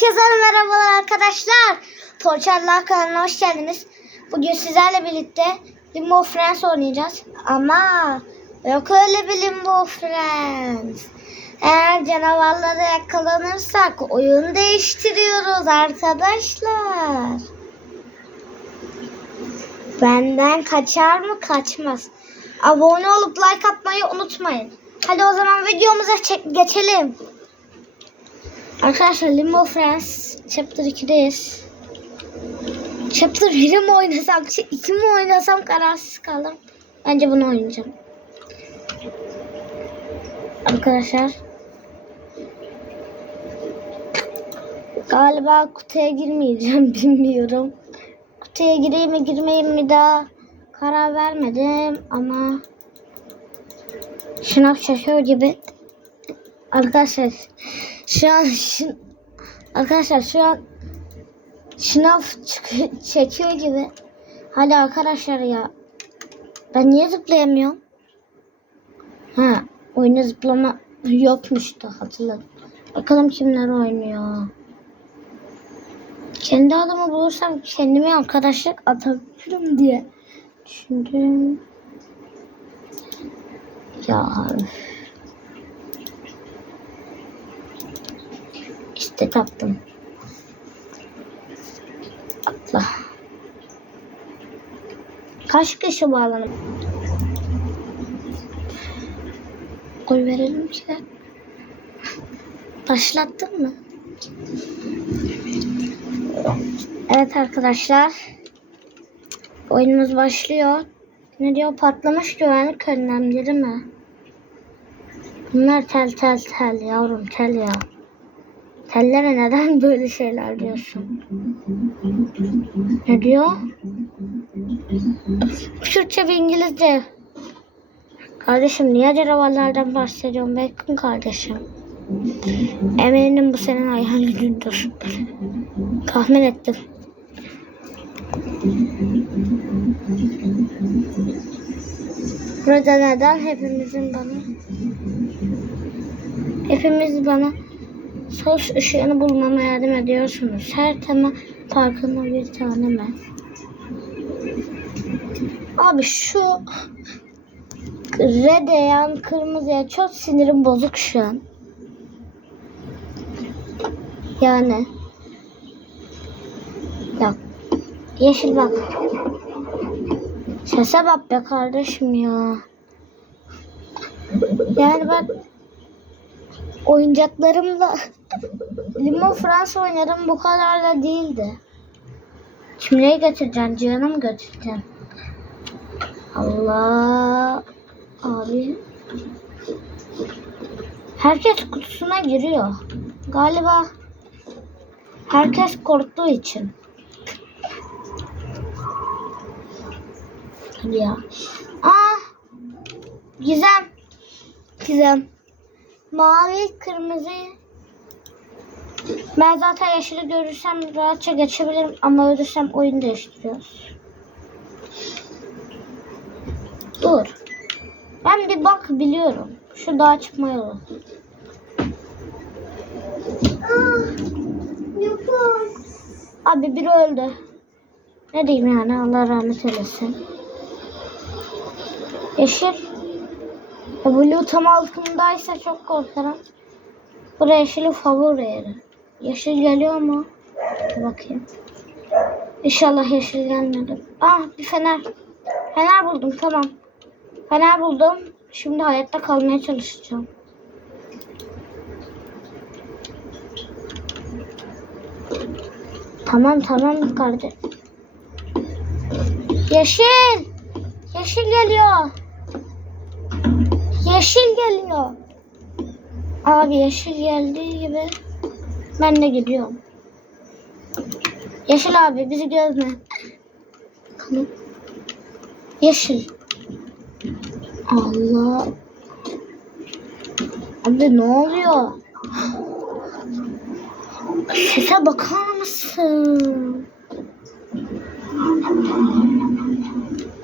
Herkese merhabalar arkadaşlar. Torçarlar kanalına hoş geldiniz. Bugün sizlerle birlikte Limbo Friends oynayacağız. Ama yok öyle bir Limbo Friends. Eğer canavarlara yakalanırsak oyun değiştiriyoruz arkadaşlar. Benden kaçar mı kaçmaz. Abone olup like atmayı unutmayın. Hadi o zaman videomuza geçelim. Arkadaşlar Limbo Friends Chapter 2'deyiz. Chapter 1'i mi oynasam, 2 mi oynasam kararsız kaldım. Bence bunu oynayacağım. Arkadaşlar. Galiba kutuya girmeyeceğim bilmiyorum. Kutuya gireyim mi girmeyeyim mi daha karar vermedim ama şınav çekiyor gibi Arkadaşlar şu an şın, arkadaşlar şu an şınav çekiyor gibi. Hadi arkadaşlar ya. Ben niye zıplayamıyorum? Ha, oyunda zıplama yokmuş da hatırladım. Bakalım kimler oynuyor. Kendi adamı bulursam kendime arkadaşlık atabilirim diye düşündüm. Ya üf. İşte taptım. Atla. Kaç kişi bağlanım? Oy verelim size. Başlattın mı? Evet arkadaşlar. Oyunumuz başlıyor. Ne diyor? Patlamış güvenlik önlemleri mi? Bunlar tel tel tel yavrum tel ya. Tellere neden böyle şeyler diyorsun? Ne diyor? Türkçe ve İngilizce. Kardeşim niye canavarlardan bahsediyorsun Bacon kardeşim? Eminim bu senin hayal gücündür. Tahmin ettim. Burada neden hepimizin bana hepimiz bana sos ışığını bulmama yardım ediyorsunuz. Her tema farkında bir tane mi? Abi şu rede yan kırmızıya çok sinirim bozuk şu an. Yani. Ya. Yeşil bak. Sese bak be kardeşim ya. Yani ben oyuncaklarımla Limon Fransa oynadım bu kadar da değildi. Kimleri götüreceksin? Cihan'ı mı götüreceksin? Allah abi. Herkes kutusuna giriyor. Galiba herkes korktuğu için. Hadi ya. Aa! Gizem. Gizem. Mavi, kırmızı. Ben zaten yeşili görürsem rahatça geçebilirim ama ölürsem oyun değiştiriyoruz. Dur. Ben bir bak biliyorum. Şu dağa çıkma yolu. Abi biri öldü. Ne diyeyim yani Allah rahmet eylesin. Yeşil. Ya Blue tam altındaysa çok korkarım. Buraya yeşili favori yeri. Yeşil geliyor mu? Bir bakayım. İnşallah yeşil gelmedi. Ah bir fener. Fener buldum tamam. Fener buldum. Şimdi hayatta kalmaya çalışacağım. Tamam tamam kardeş. Yeşil. Yeşil geliyor. Yeşil geliyor. Abi yeşil geldiği gibi ben de gidiyorum. Yeşil abi bizi gözme. Yeşil. Allah. Abi ne oluyor? Sese bakar mısın?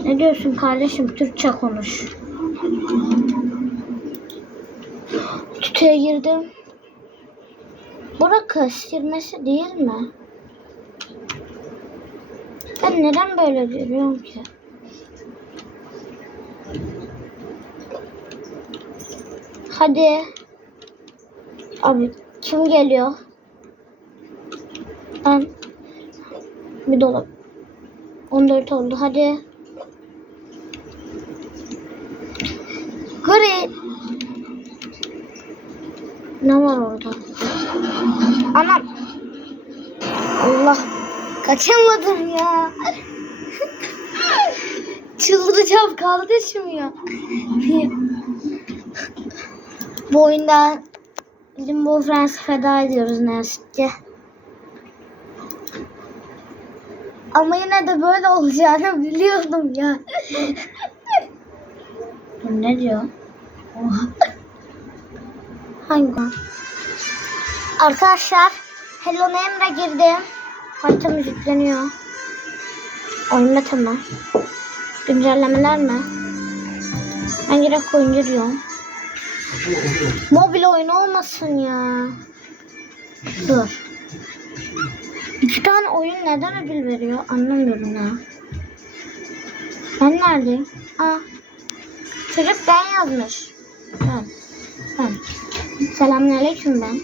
Ne diyorsun kardeşim? Türkçe konuş. Kutuya girdim. Bura kestirmesi değil mi? Ben neden böyle görüyorum ki? Hadi. Abi kim geliyor? Ben bir dolap. 14 oldu hadi. Gri. Ne var Kaçamadım ya. Çıldıracağım kardeşim ya. Bu oyunda Limbo Friends'i feda ediyoruz ne yazık ki. Ama yine de böyle olacağını biliyordum ya. Bu ne diyor? Oha. Hangi? Arkadaşlar Hello Name'e girdim. Harita müzikleniyor. Oyun beta mı? Güncellemeler mi? Ben direkt oyuncu diyorum. Mobil oyun olmasın ya. Dur. İki tane oyun neden ödül veriyor anlamıyorum ya. Ben neredeyim? Aa. Çocuk ben yazmış. Ben. Ben. Selamünaleyküm ben.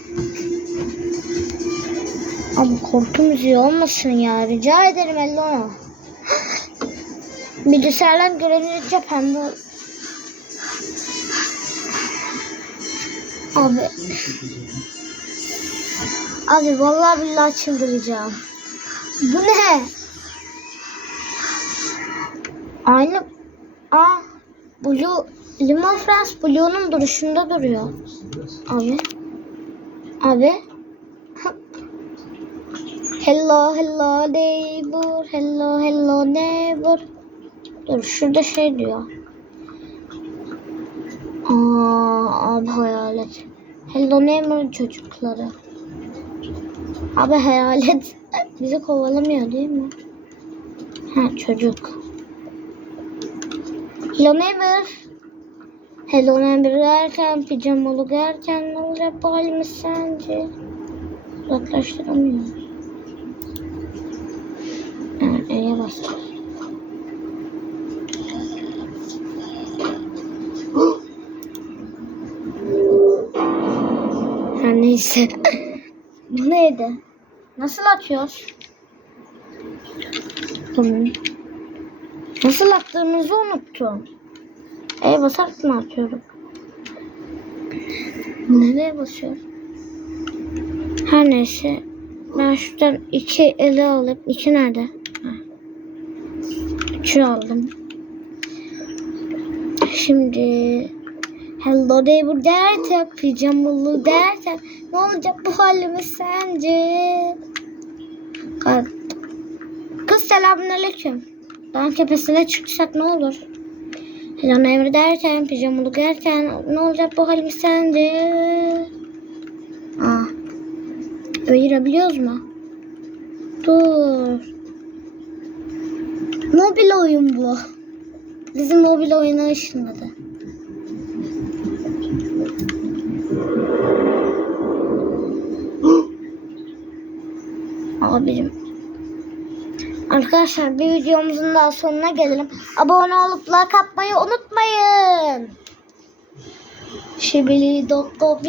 Abi korku müziği olmasın ya. Rica ederim Ello. Bilgisayarlar görününce pembe. Abi. Abi vallahi billahi çıldıracağım. Bu ne? Aynı. Aa. Blue. Limon France Blue'nun duruşunda duruyor. Abi. Abi. Hello hello neighbor. Hello hello neighbor. Dur şurada şey diyor. Aa, abi hayalet. Hello neighbor çocukları. Abi hayalet bizi kovalamıyor değil mi? Ha çocuk. Hello neighbor. Hello neighbor derken pijamalı derken ne olacak bu halimiz sence? Uzaklaştıramıyor. Ha, Bastım. Her neyse. Bu neydi? Nasıl atıyoruz? Nasıl attığımızı unuttum. E basarak mı atıyorum? Nereye basıyorum? Her neyse. Ben şuradan iki ele alıp iki nerede? Ha. Üçü aldım. Şimdi Hello neighbor derken, pijamalı derken ne olacak bu halimiz sence? Kız, selamünaleyküm. Dağın tepesine çıksak ne olur? Hello neighbor derken, pijamalı derken ne olacak bu halimiz sence? Aa, ayırabiliyoruz mu? Dur. Mobil oyun bu. Bizim mobil oyuna ışınladı. Abicim. Arkadaşlar bir videomuzun daha sonuna gelelim. Abone olup like atmayı unutmayın. Şibili doktor